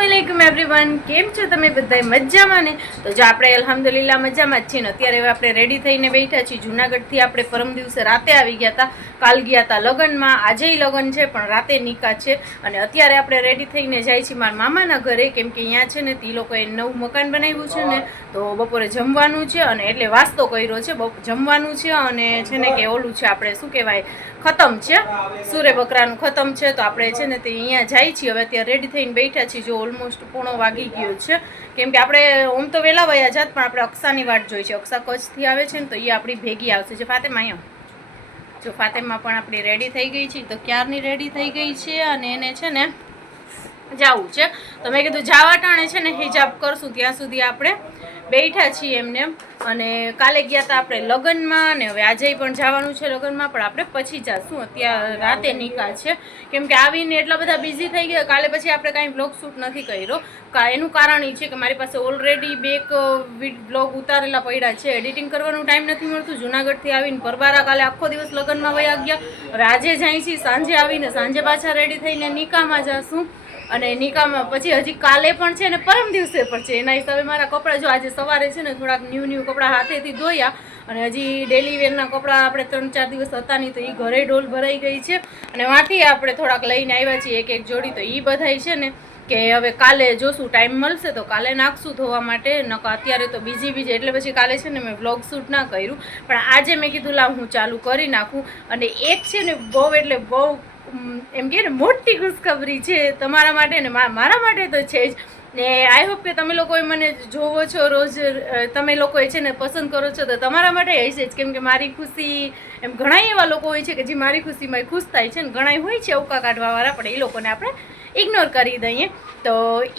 अस्सलामुअलैकुम एवरीवन केम छो तमे बधाय मजामां ने। तो जो आपणे अल्हम्दुलिल्लाह मजामां ज छीए। अत्यारे आपणे रेडी थईने बैठा छीए। जूनागढ़ थी आपणे परम दिवसे राते आवी गया था। काल गया था लगनमा, आजे लगन छे पण राते निकाह छे। अने अत्यारे आपणे रेडी थईने जाई छीए मारा मामाना घरे, केम के अहींया छे ने ती लोकोए नવું मकान बनाव्યું છે ને, તો બપોરે જમવાનું છે અને એટલે વાસ્તો કર્યો છે। જમવાનું છે અને છે ને કે ઓલું છે આપણે શું કહેવાય ખતમ છે, સૂરે બકરાનું ખતમ છે। તો આપણે છે ને તે અહીંયા જાય છીએ। હવે અત્યારે રેડી થઈને બેઠા છીએ। જો ઓલમોસ્ટ પોણો વાગી ગયો છે, કેમ કે આપણે ઓમ તો વહેલા વયા જાત પણ આપણે અક્ષાની વાટ જોઈ છે। અક્ષા કચ્છથી આવે છે ને તો એ આપણી ભેગી આવશે। જે ફાતેમા અહીંયા જો ફાતેમા પણ આપણી રેડી થઈ ગઈ છે, તો ક્યારની રેડી થઈ ગઈ છે અને એને છે ને જવું છે। તો મેં કીધું જાવા ટાણે છે ને હિજાબ કરશું, ત્યાં સુધી આપણે બેઠા છીએ એમને। અને કાલે ગયા હતા આપણે લગ્નમાં ને હવે આજે પણ જવાનું છે લગ્નમાં, પણ આપણે પછી જઈશું। અત્યારે રાતે નિકાહ છે, કેમ કે આવીને એટલા બધા બિઝી થઈ ગયા। કાલે પછી આપણે કાંઈ બ્લોગ શૂટ નથી કર્યો। એનું કારણ એ છે કે મારી પાસે ઓલરેડી બે બ્લોગ ઉતારેલા પડ્યા છે, એડિટિંગ કરવાનો ટાઈમ નથી મળતું। જૂનાગઢથી આવીને પરબારા કાલે આખો દિવસ લગ્નમાં વયા ગયા। હવે આજે જાય છીએ, સાંજે આવીને સાંજે પાછા રેડી થઈને નિકાહમાં જઈશું। અને નિકાહમાં પછી હજી કાલે પણ છે ને પરમ દિવસે પણ છે। એના હિસાબે મારા કપડાં જો આજે સવારે છે ને થોડાક ન્યૂ કપડાં હાથેથી ધોયા, અને હજી ડેલી વેરના કપડાં આપણે 3-4 દિવસ હતા નહીં, તો એ ઘરે ડોલ ભરાઈ ગઈ છે। અને વાંથી આપણે થોડાક લઈને આવ્યા છીએ એક જોડી, તો એ બધાય છે ને કે હવે કાલે જોશું, ટાઈમ મળશે તો કાલે નાખશું ધોવા માટે। નકા અત્યારે તો બીજી એટલે પછી કાલે છે ને મેં વ્લોગ શૂટ ના કર્યું, પણ આજે મેં કીધું લાવ હું ચાલુ કરી નાખું। અને એક છે ને બહુ એટલે બહુ એમ કે ને મોટી ખુશખબરી છે તમારા માટે ને મારા માટે તો છે જ ને। આઈ હોપ કે તમે લોકોએ મને જોવો છો રોજ, તમે લોકોએ છે ને પસંદ કરો છો, તો તમારા માટે હશે જ, કેમ કે મારી ખુશી એમ ઘણા એવા લોકો હોય છે કે જે મારી ખુશીમાં ખુશ થાય છે ને, ઘણા હોય છે અવકા કાઢવાવાળા, પણ એ લોકોને આપણે ઇગ્નોર કરી દઈએ। તો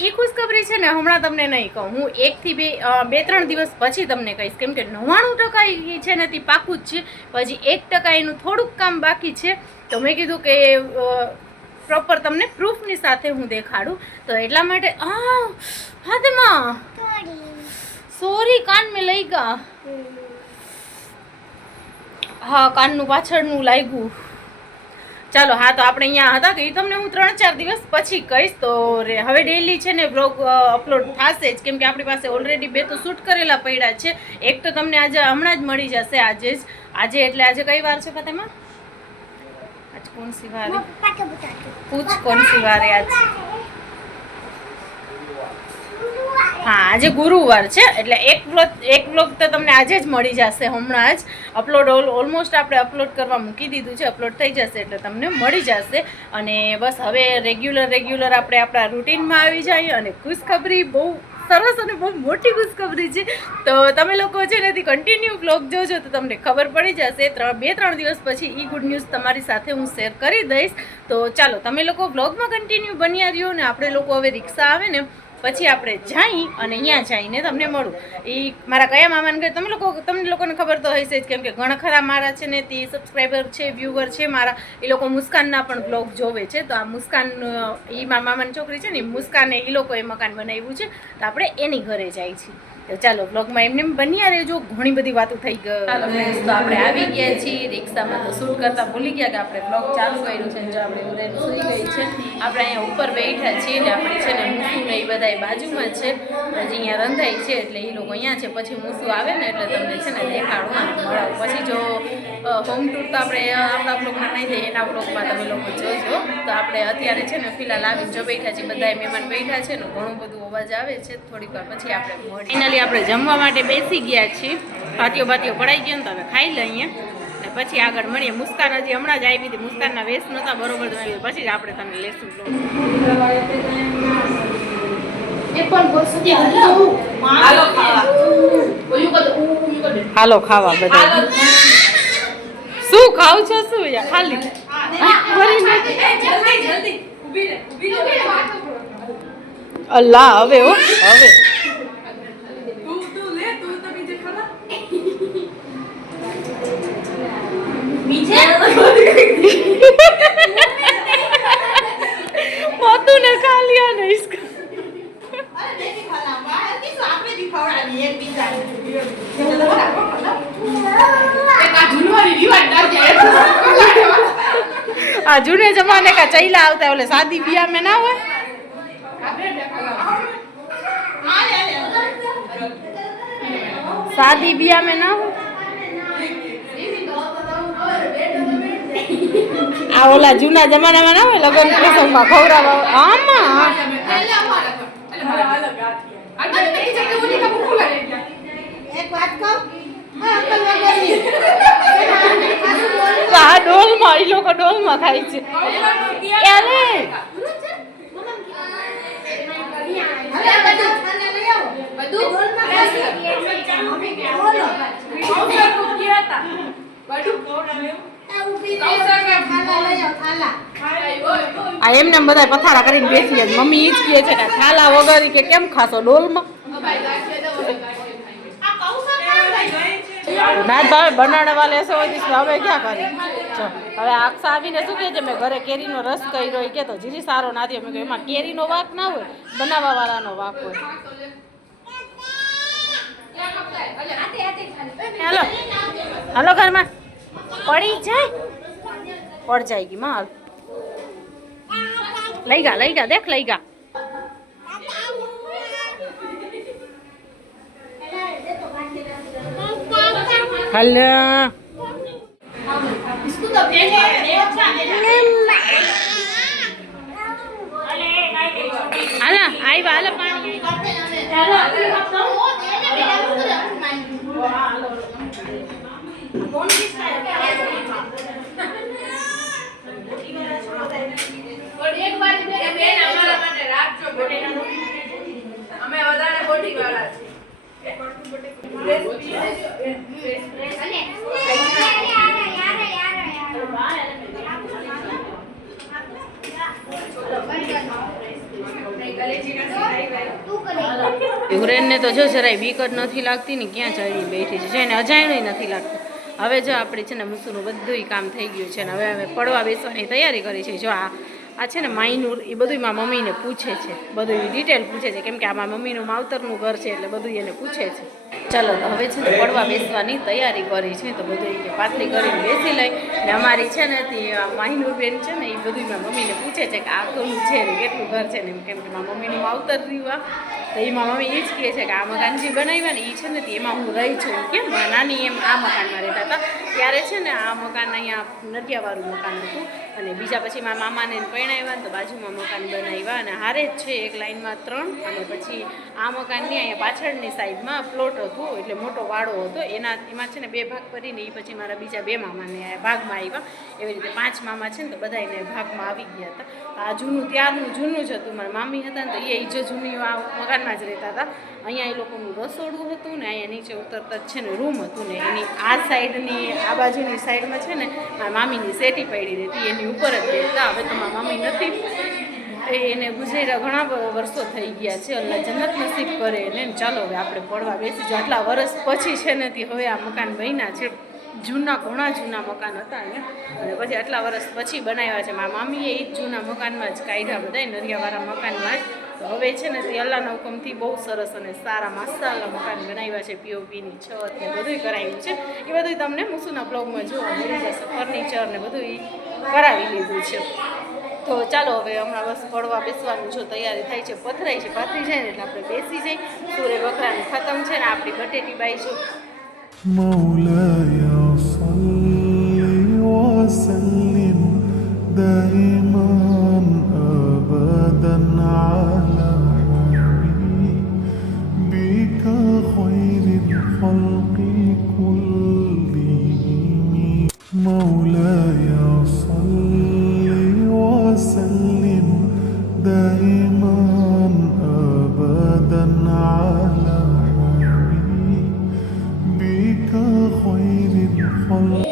એ ખુશખબરી છે ને હમણાં તમને નહીં કહું, હું 1 થી 2-3 દિવસ પછી તમને કહીશ, કેમ કે 99% છે ને તે પાકું જ છે, પછી 1% એનું થોડુંક કામ બાકી છે। તો મેં કીધું કે પ્રોપર તમને પ્રૂફની સાથે હું દેખાડું, તો એટલા માટે ફાતેમા સોરી કાન મેં લઈ ગયા। હા કાનનું પાછળનું લાગ્યું। ચાલો હા, તો આપણે અહીંયા હતા કે એ તમને હું 3-4 દિવસ પછી કહીશ। તો હવે ડેઈલી છે ને બ્લોગ અપલોડ થશે જ, કેમ કે આપણી પાસે ઓલરેડી 2 તો શૂટ કરેલા પડ્યા છે। એક તો તમને આજે હમણાં જ મળી જશે, આજે એટલે આજે કઈ વાર છે ફાતેમા? आज कौन सी वार है? पूछ कौन सी वार है आज? हाँ आज गुरुवार છે, એટલે એક બ્લોગ તો તમને આજે જ મળી જશે, હમણાં જ અપલોડ ઓલમોસ્ટ આપણે અપલોડ કરવા મૂકી દીધું છે, અપલોડ થઈ જશે એટલે તમને મળી જશે। અને બસ હવે રેગ્યુલર આપણે આપણા રૂટીનમાં આવી જઈએ। અને ખુશખબરી બહુ સરસ અને બહુ મોટી ખુશખબરી છે, તો તમે લોકો છે ને કન્ટિન્યુ બ્લોગ જોજો તો તમને ખબર પડી જશે। 2-3 દિવસ પછી એ ગુડ ન્યૂઝ તમારી સાથે હું શેર કરી દઈશ। તો ચાલો તમે લોકો બ્લોગમાં કન્ટિન્યુ બન્યા રહ્યો ને આપણે લોકો હવે રિક્ષા આવે ને પછી આપણે જઈ અને અહીંયા જઈને તમને મળું। એ મારા કયા મામાને ઘરે તમને લોકોને ખબર તો હશે જ, કેમ કે ઘણા ખરા મારા છે ને તે સબસ્ક્રાઈબર છે, વ્યુઅર છે મારા, એ લોકો મુસ્કાનના પણ બ્લોગ જોવે છે। તો આ મુસ્કાન એ મારા મામાની છોકરી છે ને, મુસ્કાને એ લોકોએ મકાન બનાવ્યું છે, તો આપણે એની ઘરે જાય છીએ। તો ચાલો બ્લોગમાં એમને બન્યા રહેજો, ઘણી બધી વાતો થઈ ગઈ। ચાલો ફ્રેન્ડ્સ, તો આપણે આવી ગયા છીએ રિક્ષામાં। તો શૂટ કરતા ભૂલી ગયા કે આપણે બ્લોગ ચાલુ કર્યું છે। જો આપણે ઉદયન સૂઈ ગઈ છે, આપણે અહીંયા ઉપર બેઠા છીએ ને આપણે છે ને મૂસુ ને એ બધા બાજુમાં છે, હજી અહીંયા રંધાય છે એટલે એ લોકો અહીંયા છે। પછી મૂસુ આવે ને એટલે તમને છે ને દેખાડું અને મળાવું। પછી જો હોમ ટૂર તો આપણે આપણા બ્લોગમાં નહીં થાય, એના બ્લોગમાં તમે લોકો જોજો। તો આપણે અત્યારે છે ને ફિલહાલ આવીને જો બેઠા છીએ, બધા મહેમાન બેઠા છે ને, ઘણું બધું અવાજ આવે છે, થોડીક વાર પછી આપણે મળી। ફાઇનલી આપણે જમવા માટે બેસી ગયા છીએ, ભાતીઓ પડાઈ ગયો ને, તો હવે ખાઈ લઈએ ને પછી આગળ મળીએ। મુસ્કાન હજી હમણાં જ આવી હતી, મુસ્કાનના વેસ નહોતા બરોબર, પછી જ આપણે તમને લેશું। હાલો ખાવા બધા। શું ખાવ છો? શું ખાલી અલ્લાહ હવે હવે મોતું ને ખા लिया ને इसका जूने जमाने का चैला होता है, बोले शादी ब्याह में ना हुआ। शादी ब्याह में ना हो આ ઓલા જૂના જમાનામાં ના હોય લગ્ન પ્રસંગમાં ખવડાવવા આમાં આ ડોલમાં એ લોકો ડોલમાં ખાય છે અરે આ એમને બધા પથારા કરીને બેસી ગયા મમ્મી ઈ જ કહે છે કે થાલા વગર કે કેમ ખાશો ડોલમાં ના ભાવે બનાવવા વાલે એસો હોય હવે ક્યાં કરી હવે આક્ષા આવીને શું કહે છે મેં ઘરે કેરીનો રસ કર્યો કે તો જીરી સારો ના થયો મેં કહ્યું એમાં કેરીનો વાંક ના હોય બનાવવા વાળાનો વાંક હોય હેલો હાલો ઘરમાં પડી જાય પડ જાયગી માલ લઈ ગયા દેખ લઈ ગયા હલો હાલા આવ્યા હાલો પાણી અમે વધારે બોડી વાળા યુરેનને તો જો જરાય બીક જ નથી લાગતી ને ક્યાં ચડી બેઠી છે જેને અજાયણું નથી લાગતું હવે જો આપણે છે ને મૂસુનું બધું કામ થઈ ગયું છે ને હવે અમે પડવા બેસવાની તૈયારી કરી છે જો આ છે ને માયનું એ બધું મારા મમ્મીને પૂછે છે બધું ડિટેલ પૂછે છે કેમ કે આ મારા મમ્મીનું માવતરનું ઘર છે એટલે બધું એને પૂછે છે ચાલો તો હવે છે ને પડવા બેસવાની તૈયારી કરી છે તો બધું કે પાતળી કરીને બેસી લઈ ને અમારી છે ને તે માહિનુર બેન છે ને એ બધું મારા મમ્મીને પૂછે છે કે આ કોનું છે ને કેટલું ઘર છે ને કેમ કે મારા મમ્મીનું માવતર રહ્યું તો એ મારા મમ્મી એ જ કહે છે કે આ મકાન જે બનાવ્યા ને એ છે ને એમાં હું રહી છું કેમ નાની એમ આ મકાનમાં રહેતા હતા ત્યારે છે ને આ મકાન અહીંયા નટિયાવાળું મકાન હતું અને બીજા પછી મારા મામાને પરણાવ્યા ને તો બાજુમાં મકાન બનાવ્યા અને હારે જ છે એક લાઈનમાં 3 અને પછી આ મકાનની અહીંયા પાછળની સાઈડમાં પ્લોટ હતું એટલે મોટો વાડો હતો એમાં છે ને 2 ભાગ કરીને એ પછી મારા બીજા 2 મામાને ભાગમાં આવ્યા એવી રીતે 5 મામા છે ને તો બધા એને ભાગમાં આવી ગયા હતા આ જૂનું ત્યારનું જૂનું જ હતું મારા મામી હતા ને તો એ જ જૂની આ મકાનમાં જ રહેતા હતા અહીંયા એ લોકોનું રસોડું હતું ને અહીંયા નીચે ઉતરતા જ છે ને રૂમ હતું ને એની આ સાઈડની આ બાજુની સાઈડમાં છે ને મારા મામીની સેટી પડી રહેતી એની ઉપર જ બેસતા હવે તો મારા મામી નથી એને ગુજરેલા ઘણા વર્ષો થઈ ગયા છે અલ્લાહ જન્નત નસીબ કરે એને ચાલો હવે આપણે પડવા બેસી જો આટલા વર્ષ પછી છે ને તે હવે આ મકાન બન્યા છે ઘણા જૂના મકાન હતા અહીંયા અને પછી આટલા વર્ષ પછી બનાવ્યા છે મારા મામીએ એ જ જૂના મકાનમાં જ કાઢ્યા બધા નરિયાવાળા મકાનમાં જ તો હવે છે ને તે અલ્લાહના હુકમથી બહુ સરસ અને સારા માસાલા મકાન બનાવ્યા છે પીઓપીની છત ને બધું કરાવ્યું છે એ બધું તમને મૂસુના બ્લોગમાં જોવા મળી જશે ફર્નિચર ને બધું કરાવી લીધું છે તો ચાલો હવે હમણાં બસ પડવા બેસવાનું જો તૈયારી થાય છે પથરાઈ છે પાથરી જાય ને એટલે આપણે બેસી જઈ સૂર્ય બકરાનું ખતમ છે ને આપણી બટેટી બાઈ જો مولاي صل وسلم دائما أبدا على حبيبك خير الخلق كلهم مولاي صل وسلم دائما أبدا على حبيبك خير الخلق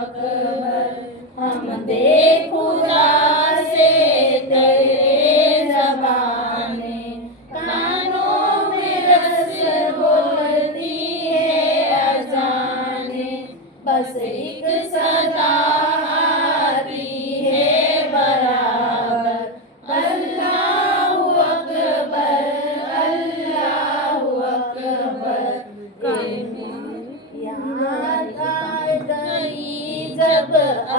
अकबर हम दे खुदा से तेरे ज़बाने कानों में रस बोलती है अजाने बस एक सदा आती है बराबर अल्लाहु अकबर अल्लाहु अकबर याद आ गई जब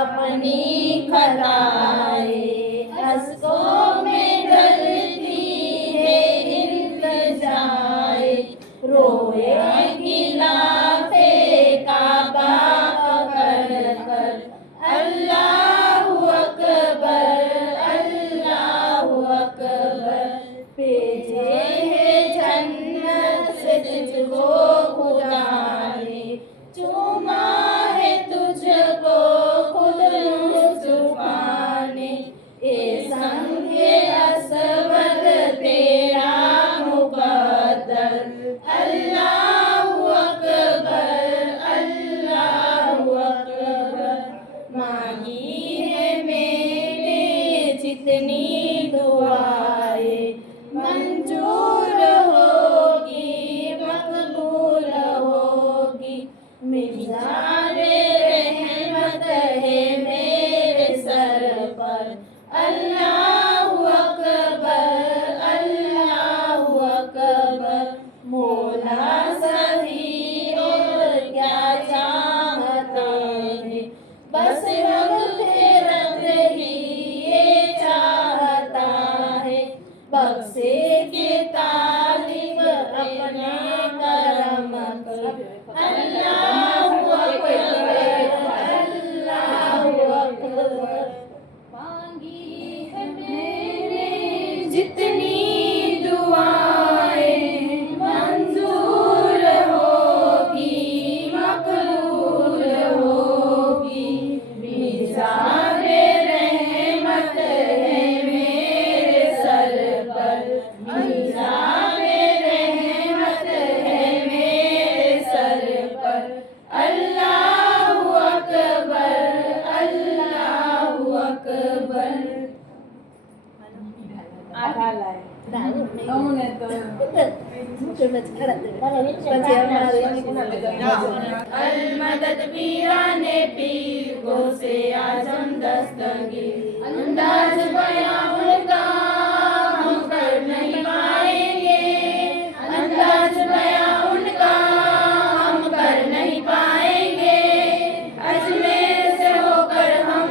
अपनी खताएं अज़्कों में ढलती है इल्तिजाए रोए गिलाफे काबा पकड़ कर अल्लाहु अकबर भेजे है जन्नत से तुझको खुदा ने चूमा है तुझको खुद मुस्तफा ने ए संगे असवद तेरा मुकद्दर अल्लाहु अकबर मांगी है मैंने जितनी दुआएं मंजूर होगी मकबूल होगी मिज़ारे रहमत है मेरे सर पर अल्लाहु अकबर मौला सही और क्या चाहता है बस वक्त ही ये चाहता है बख्शे के तालिब अपने करम कर अल्लाहु अकबर मांगी है मैंने जितनी दुआएं मंजूर होगी मकबूल होगी मिज़ारे रहमत है मेरे सर पर मिज़ारे रहमत है मेरे सर पर अल्लाहु अकबर अल मदद पीराने पीर को से आजम दस्तगीर अंदाज बयां उनका हम कर नहीं पाएंगे अंदाज बयां उनका हम कर नहीं पाएंगे अजमेर से होकर हम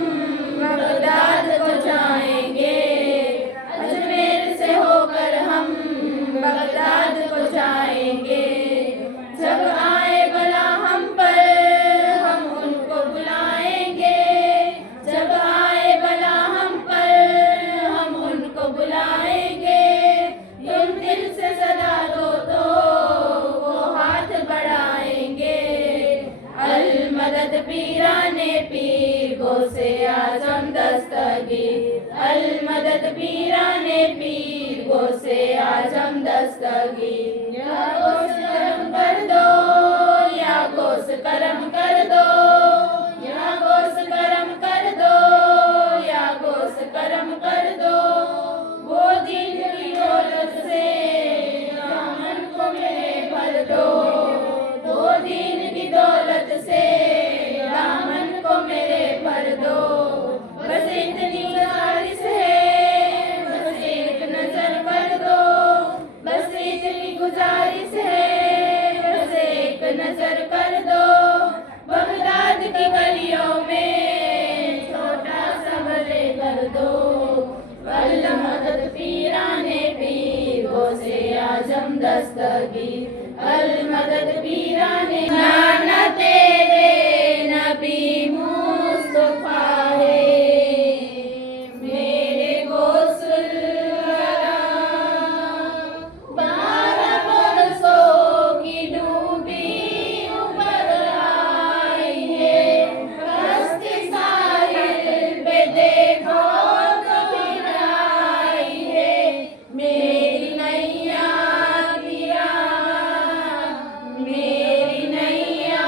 बगदाद को जाएंगे अजमेर से होकर हम बगदाद को जाएंगे जब आए बला हम पर हम उनको बुलाएंगे जब आए बला हम पर हम उनको बुलाएंगे तुम दिल से सदा दो तो वो हाथ बढ़ाएंगे अल मदद पीराने पीर गो से आजम दस्तगीर अल मदद पीराने पीर गो से आजम दस्तगीर या गोश करम कर दो या गोश करम कर दो या गोश करम कर दो या गोश करम कर दो वो दिन की दौलत से दामन को मेरे भर दो दिन की दौलत से दामन को मेरे भर दो बस इतनी गुजारिश है बस एक नजर कर दो बस इतनी गुजारिश है बस एक नजर कर दो बगदाद की गलियों में छोटा सा भले कर दो अल मदद पीराने पीर गो से आजम दस्तगीर अल मदद पीराने नाना तेरे नबी मुस्तफा है मेरे गोसल बारह बरसों की डूबी ऊपर आई है कश्ती साहिल पे देखो तो फिर आई है मेरी नैया मेरी नैया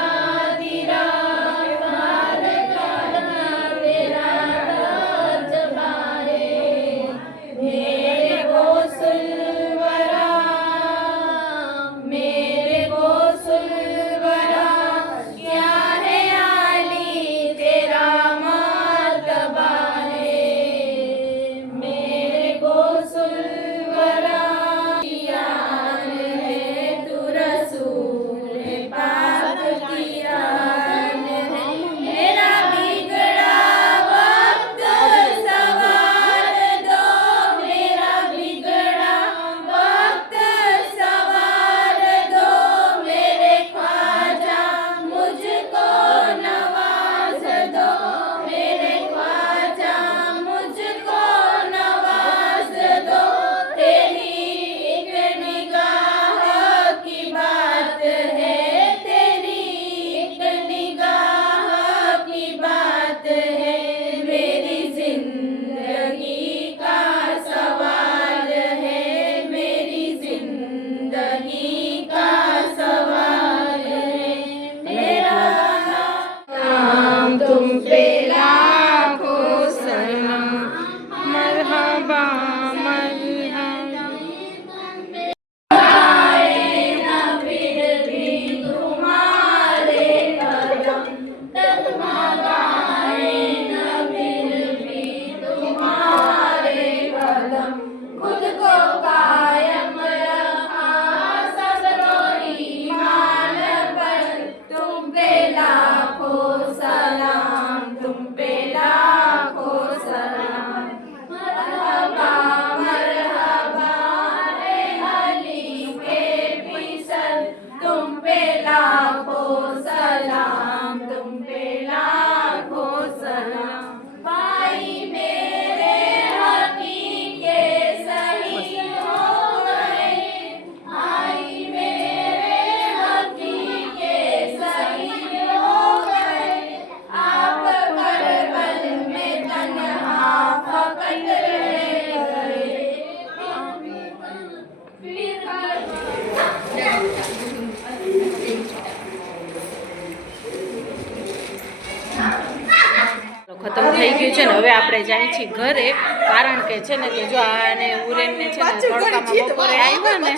થઈ ગયું છે ને હવે આપણે જાય છીએ ઘરે, કારણ કે છે ને કે જો આને ઉરેનને છે ને તડકામાં બપોરે આવ્યા ને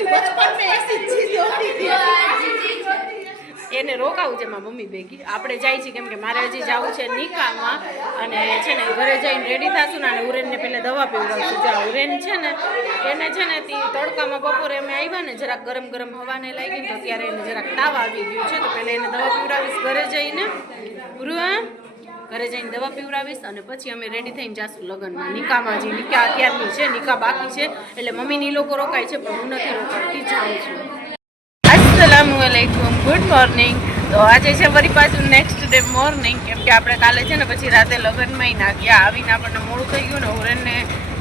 એને રોકાવું છે મારા મમ્મી ભેગી. આપણે જાય છીએ કેમ કે મારે હજી જવું છે નિકામાં, અને છે ને ઘરે જઈને રેડી થશું ને અને ઉરેનને પહેલાં દવા પીવડાવશું. જો ઉરેન છે ને એને છે ને તે તડકામાં બપોરે અમે આવ્યા ને જરાક ગરમ ગરમ હવાને લાગી ને તો ત્યારે એને જરાક તાવ આવી ગયું છે, તો પહેલાં એને દવા પીવડાવીશ ઘરે જઈને. ઘરે જઈને દવા પીવડાવીશ અને પછી અમે રેડી થઈને જાશું લગ્નમાં. નિકામાં જે નિકા અત્યારની છે, નિકા બાકી છે એટલે મમ્મીની લોકો રોકાય છે પણ હું નથી રોકાતી, જાઉં છું. અસ્સલામુઅલૈકુમ, ગુડ મોર્નિંગ. તો આજે છે ફરી પાછું નેક્સ્ટ ડે મોર્નિંગ, કેમ કે આપણે કાલે છે ને પછી રાતે લગ્નમાં ના ગયા, આવીને આપણને મોડું થઈ ગયું ને ઉરેનને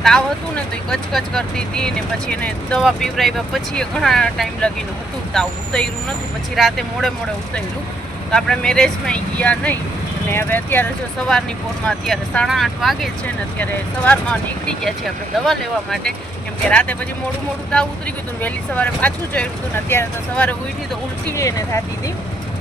તાવ હતું ને તો એ કચકચ કરતી હતી ને પછી એને દવા પીવડાવ્યા પછી એ ઘણા ટાઈમ લગીને હતું તાવ, ઉતર્યું નહોતું, પછી રાતે મોડે ઉતર્યું. તો આપણે મેરેજમાં ગયા નહીં અને હવે અત્યારે જો સવારની પોરમાં અત્યારે 8:30 વાગે છે ને અત્યારે સવારમાં નીકળી ગયા છીએ આપણે દવા લેવા માટે, કેમ કે રાતે પછી મોડું તાવ ઉતરી ગયું હતું, વહેલી સવારે પાછું ચડ્યું હતું ને અત્યારે તો સવારે ઉઠી તો ઉલટી એને થતી હતી.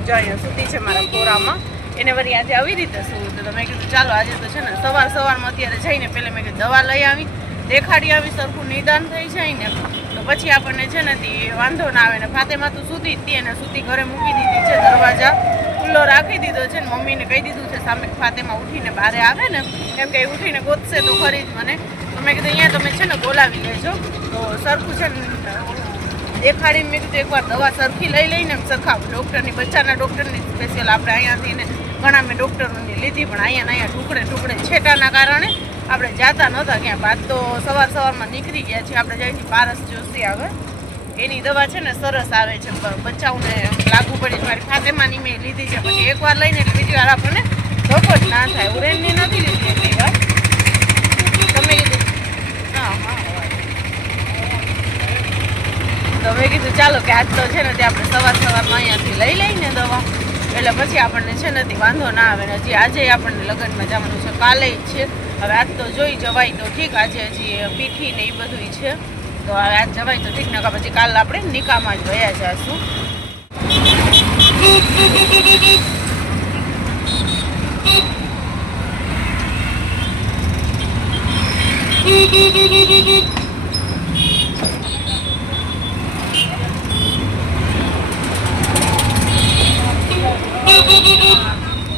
જો અહીંયા સૂતી છે મારા કોરામાં, એને વળી આજે આવી રીતે સૂવું હતું. તો મેં કીધું ચાલો આજે તો છે ને સવારમાં અત્યારે જઈને પહેલાં મેં કીધું દવા લઈ આવી, દેખાડી આવી, સરખું નિદાન થઈ જાય ને તો પછી આપણને છે ને તે વાંધો ના આવે. ને ફાતેમાં તો સૂતી જ હતી, એને સૂતી ઘરે મૂકી દીધી છે, દરવાજા ખુલ્લો રાખી દીધો છે ને મમ્મીને કહી દીધું છે સામે ફાતેમાં ઉઠીને બહાર આવે ને કેમ કે ઉઠીને ગોતશે તો ખરી જ મને. તો મેં કીધું અહીંયા તમે છે ને બોલાવી લેજો. તો સરખું છે ને દેખાડીને મેં કીધું એકવાર દવા સરખી લઈ લઈને સરખાવું ડૉક્ટરની, બચ્ચાના ડૉક્ટરની સ્પેશિયલ આપણે અહીંયાથી ને ઘણા મેં ડૉક્ટરોની લીધી પણ અહીંયા ટુકડે છેટાના કારણે આપણે જાતા નહોતા ક્યાં. બાદ તો સવારમાં નીકળી ગયા છીએ. આપણે જઈએ છીએ પારસ જોશી આવે, એની દવા છે ને સરસ આવે છે, બચ્ચાઓને લાગુ પડી. મારી ફાતેમાની મેં લીધી છે, પછી એકવાર લઈને એટલે બીજી વાર આપણને ધોકો જ ના થાય. ઉરેનની નથી લીધી એટલી વાર, તમે કીધું હા તો મેં કીધું ચાલો કે આજ તો છે ને તે આપણે સવારમાં અહીંયાથી લઈ લઈને દવા, એટલે પછી આપણને છે ને વાંધો ના આવે. ને હજી આજે આપણને લગ્નમાં જવાનું છે, કાલે જ છે. હવે આજ તો જોઈ જવાય તો ઠીક, આજે હજી પીઠી ને એ બધું છે તો હવે આજ જવાય તો ઠીક, નકા પછી કાલ આપણે નિકામાં જ વયા જશું.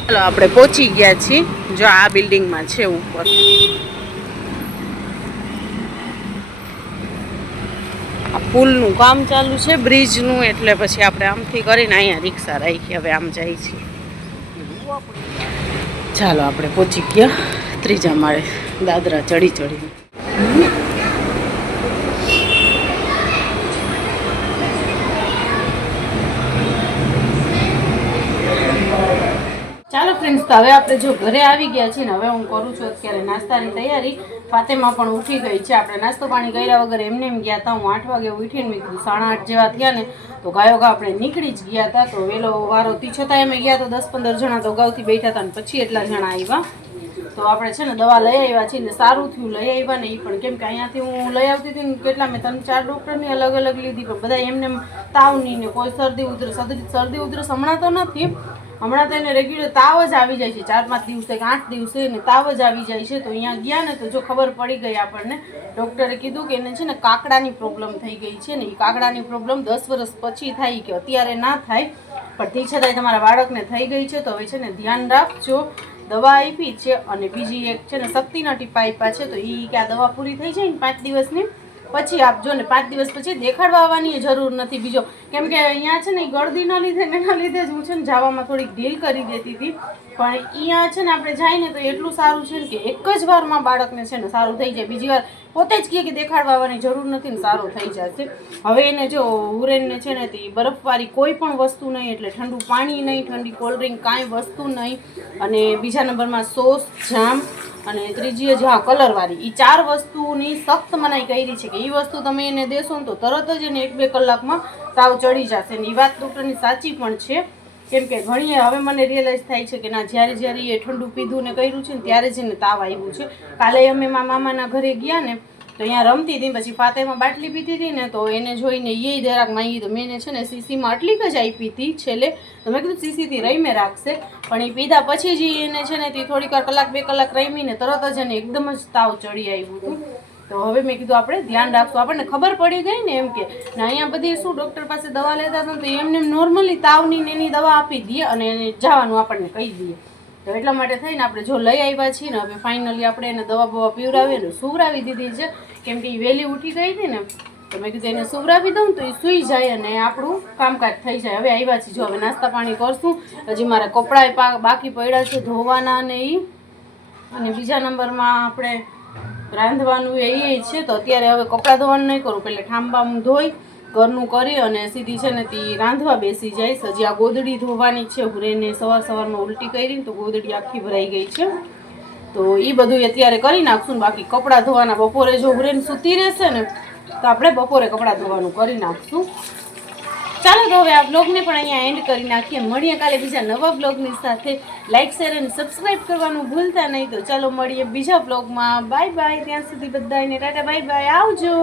ચાલો આપણે પહોંચી ગયા છીએ, જો આ બિલ્ડિંગમાં છે ઉપર. આ પુલનું કામ ચાલુ છે, બ્રિજનું, એટલે પછી આપણે આમથી કરીને અહીંયા રિક્ષા રાખી હવે આમ જાય છીએ. ચાલો આપણે પહોંચી ગયા 3જા માળે, દાદરા ચડી. ચાલો ફ્રેન્ડ્સ, તો હવે આપણે જો ઘરે આવી ગયા છીએ ને હવે હું કરું છું અત્યારે નાસ્તાની તૈયારી. ફાતેમાં પણ ઉઠી ગઈ છે. આપણે નાસ્તો પાણી કર્યા વગર એમને એમ ગયા હતા. હું 8 વાગે ઉઠીને મેં કીધું 8:30 જેવા થયા ને તો ગાયો આપણે નીકળી જ ગયા હતા. તો વહેલો વારો તી છતાં અમે ગયા તો 10-15 જણા તો અગાઉથી બેઠા હતા ને પછી એટલા જણા આવ્યા. તો આપણે છે ને દવા લઈ આવ્યા છીએ ને સારું થયું લઈ આવ્યા ને. એ પણ કેમ કે અહીંયાથી હું લઈ આવતી હતી ને કેટલા મેં 3-4 ડૉક્ટરની અલગ અલગ લીધી, પણ બધા એમને તાવની ને કોઈ શરદી ઉધરસ હમણાં તો નથી, હમણાં તો એને રેગ્યુલર તાવ જ આવી જાય છે. 4-5 દિવસે કે 8 દિવસે એને તાવ જ આવી જાય છે. તો અહીંયા ગયા ને તો જો ખબર પડી ગઈ આપણને, ડૉક્ટરે કીધું કે એને છે ને કાકડાની પ્રોબ્લેમ થઈ ગઈ છે ને. એ કાકડાની પ્રોબ્લેમ 10 વર્ષ પછી થાય, કે અત્યારે ના થાય, પણ તે છતાંય તમારા બાળકને થઈ ગઈ છે. તો હવે છે ને ધ્યાન રાખજો. દવા આપી છે અને બીજી એક છે ને શક્તિના ટીપા આપ્યા છે. તો એ કે આ દવા પૂરી થઈ જાય ને 5 દિવસની પછી આપજો ને 5 દિવસ પછી દેખાડવા આવવાની જરૂર નથી. બીજો કેમ કે અહીંયા છે ને ગળદીના લીધે જ હું છે ને જવામાં થોડીક ઢીલ કરી દેતી હતી, પણ અહીંયા છે ને આપણે જાય ને તો એટલું સારું છે ને કે એક જ વારમાં બાળકને છે ને સારું થઈ જાય. બીજી વાર પોતે જ કહે કે દેખાડવા આવવાની જરૂર નથી ને સારું થઈ જશે. હવે એને જો ઉરેનને છે ને તે બરફવાળી કોઈ પણ વસ્તુ નહીં, એટલે ઠંડુ પાણી નહીં, ઠંડી કોલ્ડ્રિંક કાંઈ વસ્તુ નહીં, અને બીજા નંબરમાં સોસ, જામ, અને ત્રીજી જે હા કલરવાળી, એ 4 વસ્તુની સખ્ત મનાઈ કરી છે કે એ વસ્તુ તમે એને દેશો ને તો તરત જ એને 1-2 કલાકમાં તાવ ચડી જશે. ને એ વાત ડૉક્ટરની સાચી પણ છે, કેમ કે ઘણી હવે મને રિયલાઇઝ થાય છે કે ના જ્યારે એ ઠંડુ પીધું ને કર્યું છે ને ત્યારે જ એને તાવ આવ્યું છે. કાલે અમે મારા મામાના ઘરે ગયા ને તો અહીંયા રમતી હતી, પછી ફાતેમાં બાટલી પીતી હતી ને તો એને જોઈને એ જરાક માંગી, તો મેં છે ને સીસીમાં આટલી જ આપી હતી છેલ્લે, તો મેં કીધું સીસીથી રહીને રાખશે, પણ એ પીધા પછી જ એને છે ને તે થોડીક વાર કલાક 2 કલાક રમીને તરત જ એને એકદમ જ તાવ ચડી આવ્યું હતું. તો હવે મેં કીધું આપણે ધ્યાન રાખશું, આપણને ખબર પડી ગઈ ને એમ કે ને અહીંયા બધી શું ડૉક્ટર પાસે દવા લેતા હતા તો એમને નોર્મલી તાવની ને એની દવા આપી દઈએ અને એને જવાનું આપણને કહી દઈએ. તો એટલા માટે થઈને આપણે જો લઈ આવ્યા છીએ ને હવે ફાઇનલી આપણે એને દવા બવા પીવડાવીએ ને સુવડાવી દીધી છે, કેમ કે એ વહેલી ઉઠી ગઈ હતી ને તો મેં કીધું એને સુવડાવી દઉં તો એ સૂઈ જાય અને આપણું કામકાજ થઈ જાય. હવે આવ્યા છીએ, જો હવે નાસ્તા પાણી કરશું, હજી મારા કપડાં બાકી પડ્યા છે ધોવાના ને એ, અને બીજા નંબરમાં આપણે રાંધવાનું એ છે. તો અત્યારે હવે કપડાં ધોવાનું નહીં કરું, પહેલાં ઠાંબામાં ધોઈ ઘરનું કરી અને સીધી છે ને તે રાંધવા બેસી જઈશ. હજી આ ગોદડી ધોવાની છે, હુરેને સવારમાં ઉલટી કરી તો ગોદડી આખી ભરાઈ ગઈ છે, તો એ બધું અત્યારે કરી નાખશું. બાકી કપડાં ધોવાના બપોરે જો હુરેન સૂતી રહેશે ને તો આપણે બપોરે કપડાં ધોવાનું કરી નાખશું. ચાલો તો હવે આ બ્લોગને પણ અહીંયા એન્ડ કરી નાખીએ, મળીએ કાલે બીજા નવા બ્લોગની સાથે. લાઇક શેર અને સબસ્ક્રાઈબ કરવાનું ભૂલતા નહીં. તો ચાલો મળીએ બીજા બ્લોગમાં, બાય બાય. ત્યાં સુધી બધાને ટાટા બાય બાય, આવજો.